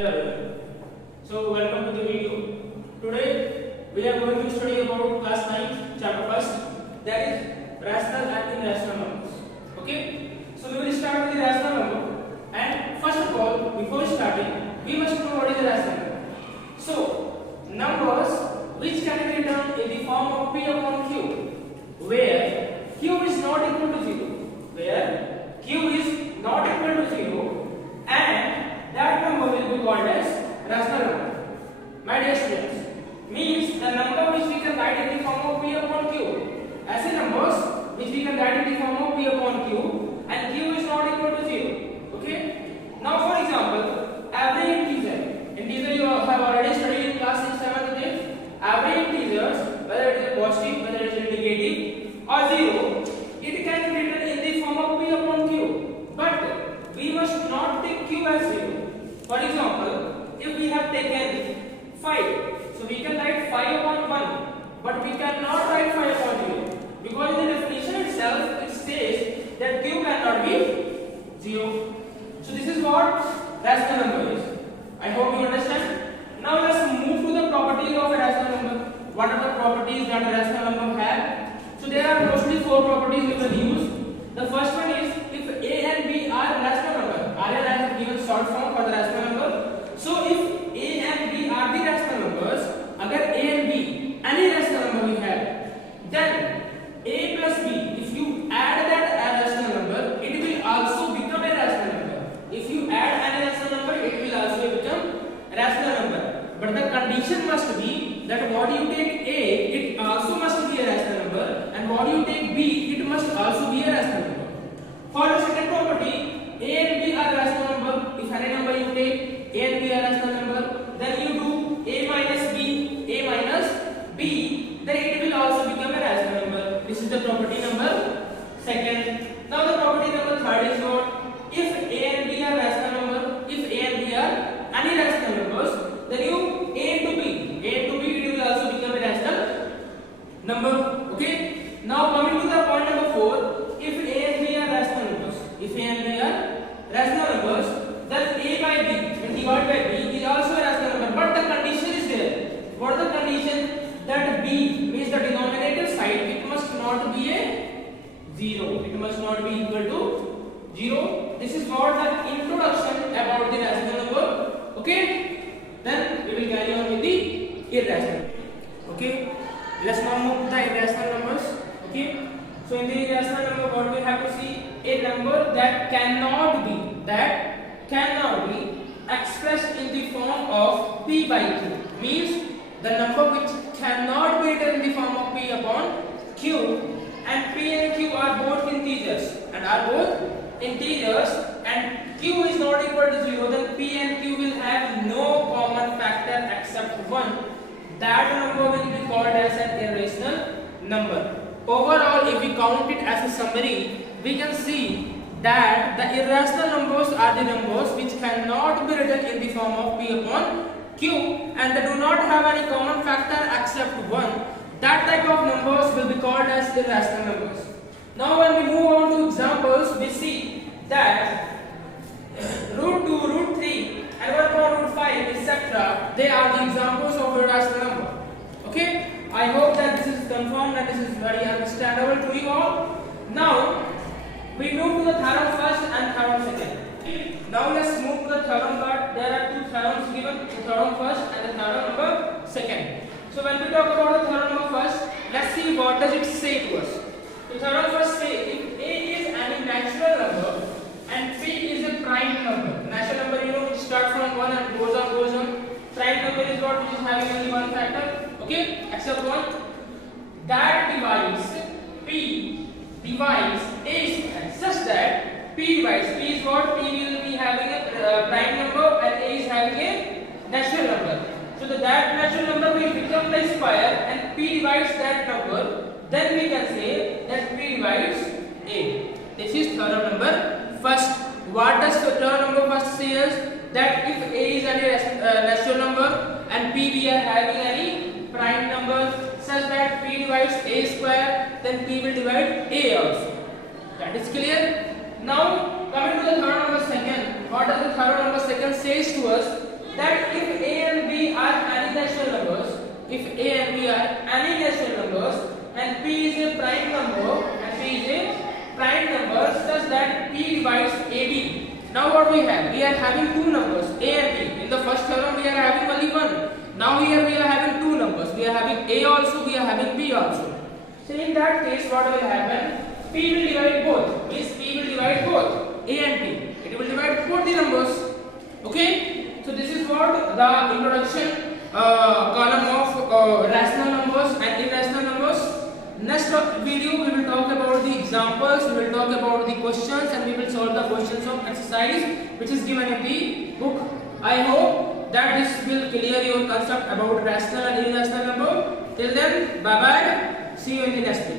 Hello everyone. So welcome to the video. Today we are going to study about class 9 chapter 1st, that is rational and irrational numbers. Okay? So we will start with the rational number, and first of all, before starting, we must know what is a rational number. So numbers which can be written in the form of P upon Q, where Q is not equal to 0, where Q is not equal to 0, and that number will be called as rational number. My dear students, means the number which we can write in the form of P upon Q. ऐसे numbers which we can write in the form of P upon Q, and Q is not equal to 0. Okay? Now for example, every integer you have already studied in class 6, 7 and 8. Every integers, whether it is positive, whether it is negative or 0, it can be written in the form of P upon Q. But we must not take Q as 0. For example, if we have taken 5, so we can write 5 upon 1, but we cannot write 5 upon 0, because in the definition itself it says that Q cannot be 0. So this is what rational number is. I hope you understand. Now let's move to the properties of a rational number. What are the properties that a rational number have? So there are mostly 4 properties we will use. The first one is if A and B are rational number. RN I have given short form for the rational number. So if A and B are the rational numbers, agar A and B any rational number we have, then A plus B, if you add that as rational number, it will also become a rational number. If you add any rational number, it will also become a rational number. But the condition must be that what you take A, it also must be a rational number, and what you take B, it must also be a rational number. For the second property, A and B are rational number. If any number you take, A and B are rational number, then you do A minus B, then it will also become a rational number. This is the property number second. Now the property number third is what? If A and B are rational number, if A and B are any rational numbers, then you A into B, it will also become a rational number. Okay? Now coming to the point number 4, if A and B are rational numbers, if A and B are rational numbers, then A by B, when divided by B, is also a rational number. But the condition is there. What is the condition? That B means the denominator side, it must not be a 0. It must not be equal to 0. This is what the introduction about the rational number. Okay? Then we will carry on with the irrational. Okay? Let's now move to the irrational numbers. Okay? So in the irrational number, what we have to see? A number that cannot be expressed in the form of P by Q. Means the number which cannot be written in the form of P upon Q, and P and Q are both integers, and Q is not equal to 0, then P and Q will have no common factor except 1. That number will be called as an irrational number. Overall, if we count it as a summary, we can see that the irrational numbers are the numbers which cannot be written in the form of P upon Q, and they do not have any common factor except 1. That type of numbers will be called as irrational numbers. Now when we move on to examples, we see that root 2, root 3 and 1 upon root 5 etc. they are the examples of irrational number. Okay? I hope that this is confirmed and this is very understandable to you all. Now we move to the theorem first and theorem second. Now let's move to the theorem part. There are 2 theorems given, the theorem first and the theorem number second. So when we talk about the theorem number first, let's see what does it say to us. The theorem first says if A is any natural number and P is a prime number. Natural number, you know, it starts from 1 and goes on. Prime number is what which is having only one factor, okay, except 1. That divides A square such that P divides. P is what? P will be having a prime number and A is having a natural number. So that natural number will become the square and P divides that number. Then we can say that P divides A. This is theorem number first. What does the theorem number first say is that if A is any natural number and P we are having any prime number such that P divides A square, then P will divide A also. That is clear. Now coming to the theorem number second, what does the theorem number second says to us? if A and B are any natural numbers and P is a prime number such that P divides AB. Now what we have? We are having two numbers A and B. In the first theorem we are having only one. Now here we are having two numbers. We are having A also, we are having B also. So in that case what will happen? P will divide both. Means P will divide both A and B. It will divide both the numbers. Okay? So this is what the introduction column of rational numbers and irrational numbers. Next video we will talk about the examples, we will talk about the questions, and we will solve the questions of exercise which is given in the book. I hope that this will clear your concept about rational and irrational number. Till then, bye bye. See you in the next video.